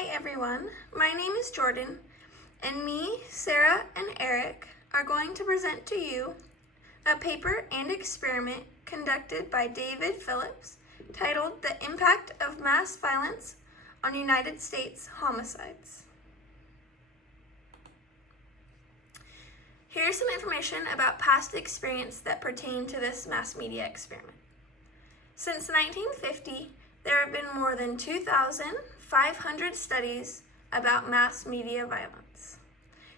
Hi everyone, my name is Jordan, and me, Sarah, and Eric are going to present to you a paper and experiment conducted by David Phillips titled The Impact of Mass Violence on United States Homicides. Here's some information about past experience that pertain to this mass media experiment. Since 1950, there have been more than 2,500 studies about mass media violence.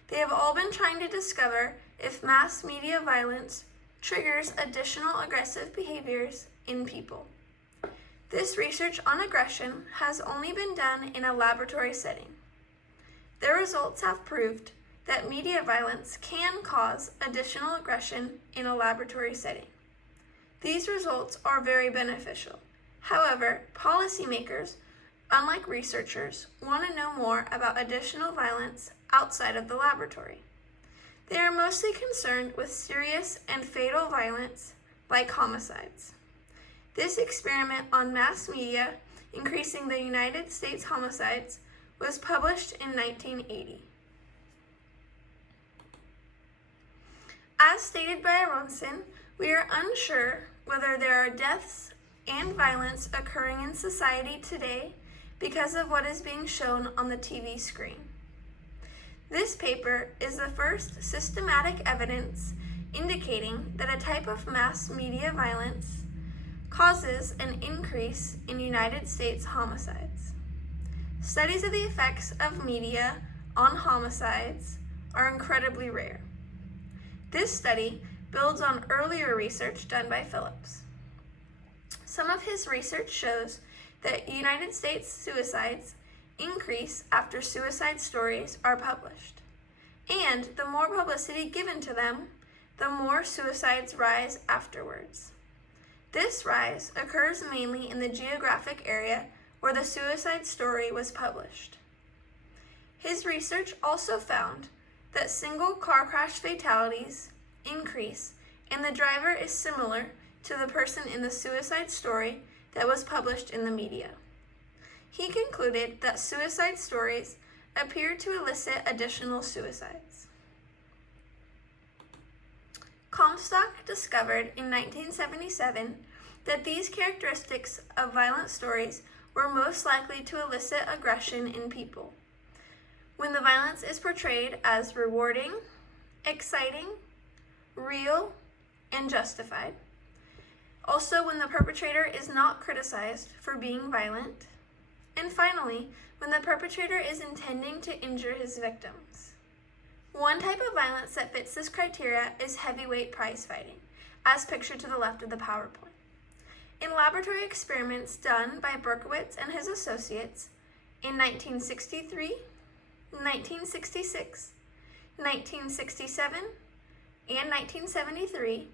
They have all been trying to discover if mass media violence triggers additional aggressive behaviors in people. This research on aggression has only been done in a laboratory setting. Their results have proved that media violence can cause additional aggression in a laboratory setting. These results are very beneficial. However, policymakers, unlike researchers, want to know more about additional violence outside of the laboratory. They are mostly concerned with serious and fatal violence like homicides. This experiment on mass media increasing the United States homicides was published in 1980. As stated by Aronson, we are unsure whether there are deaths and violence occurring in society today because of what is being shown on the TV screen. This paper is the first systematic evidence indicating that a type of mass media violence causes an increase in United States homicides. Studies of the effects of media on homicides are incredibly rare. This study builds on earlier research done by Phillips. Some of his research shows that United States suicides increase after suicide stories are published, and the more publicity given to them, the more suicides rise afterwards. This rise occurs mainly in the geographic area where the suicide story was published. His research also found that single car crash fatalities increase and the driver is similar to the person in the suicide story that was published in the media. He concluded that suicide stories appear to elicit additional suicides. Comstock discovered in 1977 that these characteristics of violent stories were most likely to elicit aggression in people. When the violence is portrayed as rewarding, exciting, real, and justified. Also, when the perpetrator is not criticized for being violent. And finally, when the perpetrator is intending to injure his victims. One type of violence that fits this criteria is heavyweight prize fighting, as pictured to the left of the PowerPoint. In laboratory experiments done by Berkowitz and his associates in 1963, 1966, 1967, and 1973,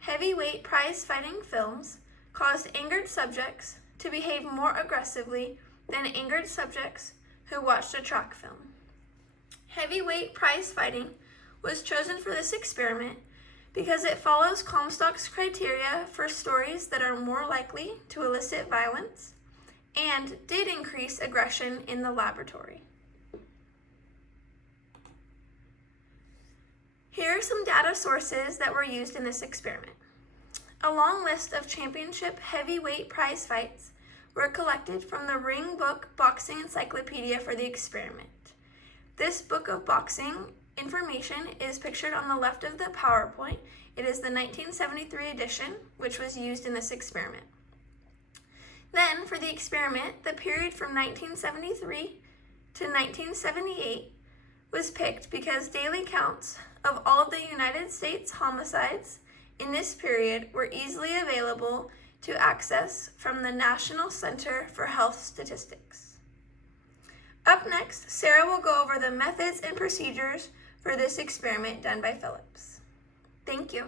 heavyweight prize-fighting films caused angered subjects to behave more aggressively than angered subjects who watched a track film. Heavyweight prize-fighting was chosen for this experiment because it follows Comstock's criteria for stories that are more likely to elicit violence and did increase aggression in the laboratory. Here are some data sources that were used in this experiment. A long list of championship heavyweight prize fights were collected from the Ring Book Boxing Encyclopedia for the experiment. This book of boxing information is pictured on the left of the PowerPoint. It is the 1973 edition, which was used in this experiment. Then, for the experiment, the period from 1973 to 1978 was picked because daily counts of all of the United States homicides in this period were easily available to access from the National Center for Health Statistics. Up next, Sarah will go over the methods and procedures for this experiment done by Phillips. Thank you.